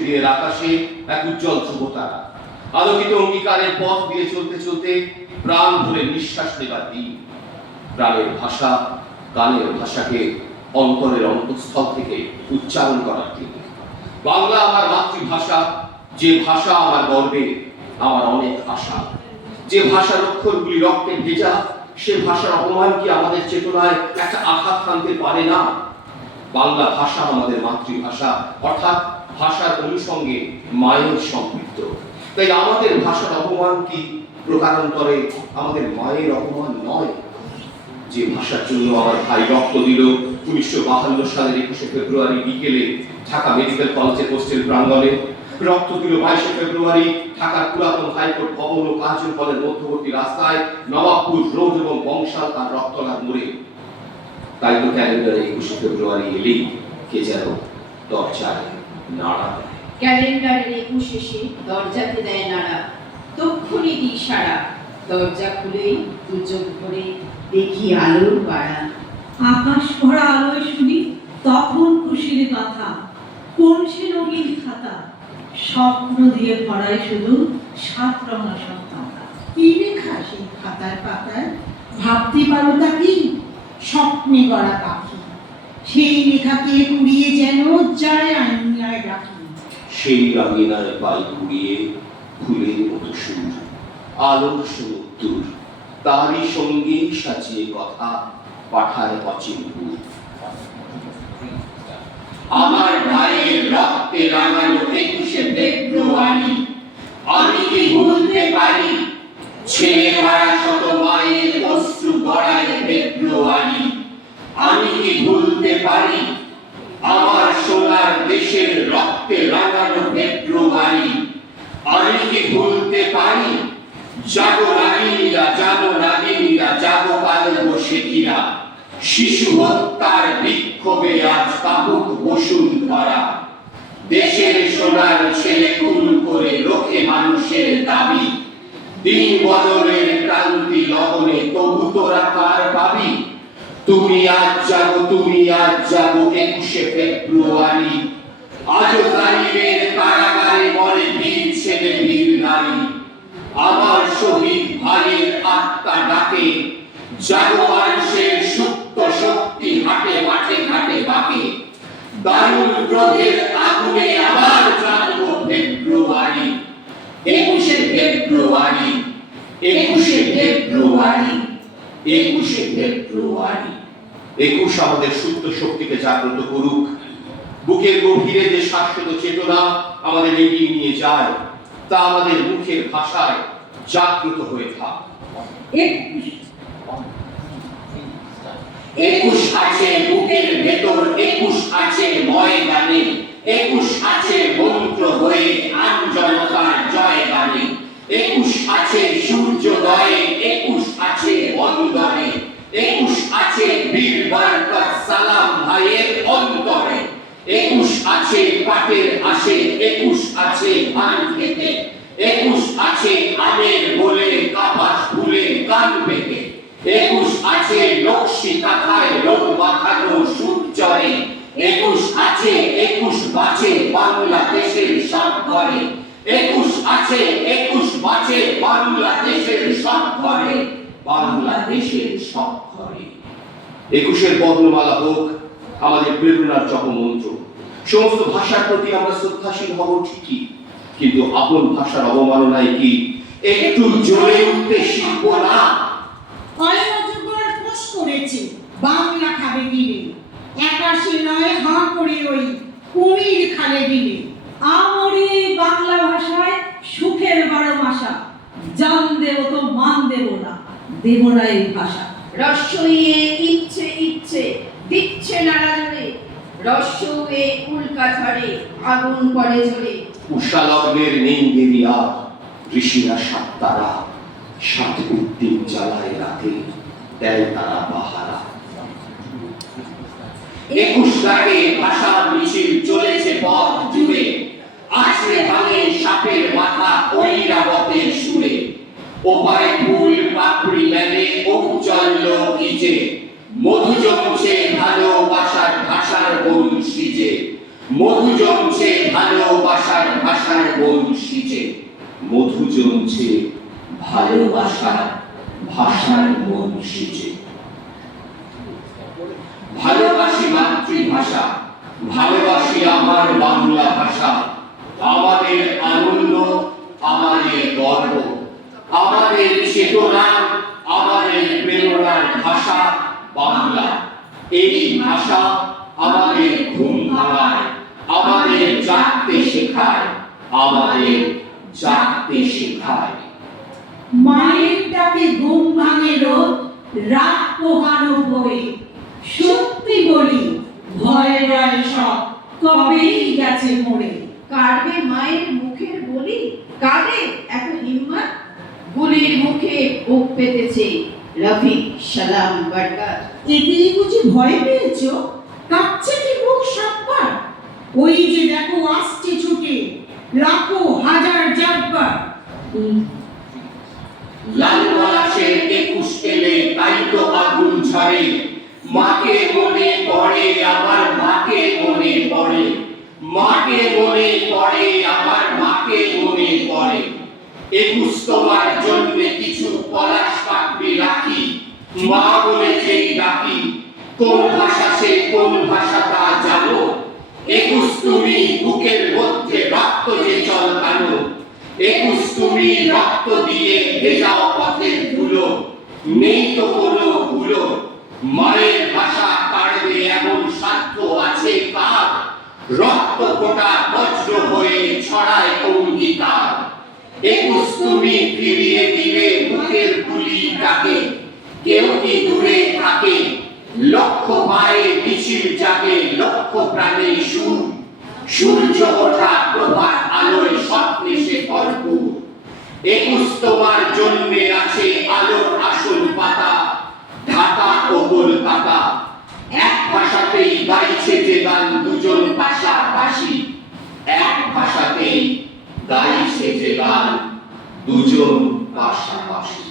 দিনের আকাশে এক উজ্জ্বল ধ্রুবতারা। আলোকিত অঙ্গীকারের পথ দিয়ে চলতে চলতে প্রাণ ভরে নিঃশ্বাস নেবার দিন। প্রাণের ভাষা, গানের ভাষাকে অন্তরের অন্তঃস্থল থেকে উচ্চারণ করার দিন। বাংলা আমার মাতৃভাষা, যে ভাষা আমার গর্বে, আমার অনেক আশা। যে ভাষার অক্ষরগুলি রক্তে ভেজা, সে ভাষার অপমান কি আমাদের চেতনায় একটা আঘাত হানতে পারে না? বাংলা ভাষা আমাদের মাতৃভাষা, অর্থাৎ ভাষার অনুষঙ্গে মায়ের সম্পৃক্ত। তাই আমাদের ভাষার অপমান কি প্রকারান্তরে আমাদের মায়ের অপমান নয়? যে ভাষার জন্য আমার ভাই রক্ত দিল 1952 সালের 21শে ফেব্রুয়ারি বিকেলে ঢাকা মেডিকেল কলেজের হোস্টেল প্রাঙ্গণে, রক্ত দিল 22শে ফেব্রুয়ারি ঢাকার পুরাতন হাইকোর্ট ভবন ও কার্জন হলের মধ্যবর্তী রাস্তায়, নবাবপুর রোড এবং বংশাল আর রক্তলার মোড়ে। তাই তো ক্যালেন্ডারে 21শে ফেব্রুয়ারি এলেই কে যেন দরজায় নাড়া দেয়। ক্যালেন্ডারের 21শে দরজাতে দেয় নাড়া, তক্ষুনি দিই সাড়া। দরজা খুলেই দু চোখ ভরে দেখি আলোর বাড়া। আকাশ ভরা আলোয় শুনি তখন খুশির কথা, কোন সে রঙিন খাতা, স্বপ্ন দিয়ে ভরায় শুধু 7 রঙা সপ্তাহ। কি লেখা সেই খাতার পাতায়? ভাবতে পারো তা কি? স্বপ্নে গড়া পাখি, সেই লেখাকে কুড়িয়ে যেন যায় আইনায় রাখি। সেই রাঙিনায় পাই কুড়িয়ে ফুলের মতো সুর, আলোর সমুদ্র, তারই সঙ্গে সাজিয়ে কথা পাঠায় অচিনপুর। আমার ভাইয়ের রক্তে রাঙানো 21শে ফেব্রুয়ারি, আমি কি ভুলতে পারি? ছেলে মারা শত মায়ের অশ্রু গড়ায় ফেব্রুয়ারি, আমি কি ভুলতে পারি? আমার সোনার দেশের রক্তে রাঙানো ফেব্রুয়ারি, আমি কি ভুলতে পারি? জাগো নাগিনীরা, জাগো নাগিনীরা, জাগো কালো বসেকিরা, শিশু হত্যার বিক্ষোভে আজ কাপুক বসুন্ধরা। দেশের সোনার ছেলে খুন করে রোখে মানুষের দাবি, দিন বদলের ক্রান্তি লগনে তবু তোরা কার পাবি? তুমি আজ যাবো, তুমি আজ যাবো 21শে ফেব্রুয়ারি। আজও জালিমের কারাগারে মরে বীর ছেলে বীর নারী। আমার শহীদ ভাইয়ের আত্মা ডাকে, জাগো মানুষের সুপ্ত শক্তি হাটে মাঠে ঘাটে বাকে। দারুণ ক্রোধের আগুনে আবার জাগবো ফেব্রুয়ারি, 21শে ফেব্রুয়ারি, 21শে ফেব্রুয়ারি, 21শে ফেব্রুয়ারি। 21 আমাদের সুপ্ত শক্তিকে জাগ্রত করুক। বুকের গভীরে যে শাশ্বত চেতনা আমাদের এগিয়ে নিয়ে যায়, তা আমাদের মুখের ভাষায় জাগ্রত হয়ে থাক। 21 আছে বুকের ভেতর, 21 আছে ময়দানে, 21 আছে মন্ত্র হয়ে আমজনতার জয় গানে, 21 আছে সূর্যোদয়ে, 21 আছে বন্দনে, 21 আছে বীর বরকত সালাম ভাইয়ের অন্তরে, 21 আছে পাটের আসে, 21 আছে ধান খেতে, 21 আছে আমের বলে কাপাস ফুলে কান পেতে, 21 আছে নকশি কাঁথায় লোক মাখানো সূর্যরে, 21 আছে 21 বাঁচে বাংলাদেশের সব ঘরে, 21 আছে 21 বাঁচে বাংলাদেশের সব ঘরে, বাংলাদেশের সব ঘরে। 21-এর বর্ণমালা হোক আমাদের প্রেরণার জপমন্ত্র। সমস্ত ভাষার প্রতি আমরা শ্রদ্ধাশীল হব ঠিকই, কিন্তু আপন ভাষার অবমাননায় কি একটু জ্বলে উঠতে শিখব না? অযোগ্যর পোষ করেছে বাংলা খাবে গিলে, 81 নয় হাঁ করে ওই কুমির খালে দিলে। আমরি বাংলা ভাষায় সুখের 12 মাসা, জান দেব তো মান দেব না, দেব না এই ভাষা। রস্যইয়ে ইচ্ছে ইচ্ছে দিচ্ছে নাড়া জোরে, রস্যইয়ে উল্কা ঝরে আগুন পড়ে ঝরে। উষা লগ্নের নেই দেবী আর, ঋষিরা 7 তারা, 7 উদ্দিন জ্বালায় রাতে, দেয় তারা পাহারা। 21 লাগে ভাষা মিছিল চলেছে পথ জুড়ে, আছড়ে ভাঙে সাপের মাথা ঐরাবতের সুরে। ওপারে ফুল পাপড়ি মেলে ঔজ্জ্বল্য ইজে, মধু জমছে ভালোবাসার ভাষার বন সিজে, মধু জমছে ভালোবাসার সিঁচে মধু জমছে ভালোবাসা ভাষার মন সিঁচে। ভালোবাসি মাতৃভাষা, ভালোবাসি আমার বাংলা ভাষা, আমাদের আনন্দ, আমাদের গর্ব, আমাদের চেতনা, আমাদের প্রেরণার ভাষা বাংলা। এই ভাষা আমাদের ঘুম ভাঙায়, আমাদের জাগতে শেখায়, আমাদের জাগতে শেখায়। মায়ের ডাকে ঘুম ভাঙে রোদ, রাত পোহানো ভোরে। সত্যি বলি ভয় ভয় সব কবেই গেছে মরে। কাঁদবে মায়ের মুখের বলি, কাঁদে এত হিম্মত, গুলির মুখে বুক পেতেছে রফিক সালাম বরকত। এতেই বুঝি ভয় পেয়েছ? কাঁপছে কি বুক সব্বার? ওই যে দেখো আসছে ছুটে লাখো হাজার জাব্বার। লাল পলাশের 21 এলে তাই তো আগুন ঝরে, মাকে মনে পড়ে আমার মাকে মনে পড়ে, মাকে মনে পড়ে আমার মাকে মনে পড়ে। 21 তোমার জন্য কিছু পলাশ পাপড়ি রাখি, মা বলে যেই ডাকি, কোন ভাষা সে কোন ভাষা তা জানো? 21 তুমি বুকের মধ্যে রক্ত যে চলকানো, 21 তুমি রক্ত দিয়ে ভেজাও পথের ধুলো, নেই তো কোনো ভুলো। মায়ের ভাষা কাড়বে এমন সাধ্য আছে কার? রক্ত ফোটা বজ্র হয়ে ছড়ায় অঙ্গীকার। 21 তুমি ফিরিয়ে দিলে বুকের গুলিটাকে, কেউ কি দূরে থাকে? লক্ষ পায়ে মিছিল জাগে, লক্ষ প্রাণে সুর, সূর্য ওঠা প্রভাত আলোয় স্বপ্নে সে ভরপুর। 21 তোমার জন্যে আছে আলোর আসল পাতা, ঢাকা ও কলকাতা। এক ভাষাতেই গাইছে যে গান দুজন পাশাপাশি, এক ভাষাতেই গাইছে যে গান দুজন পাশাপাশি।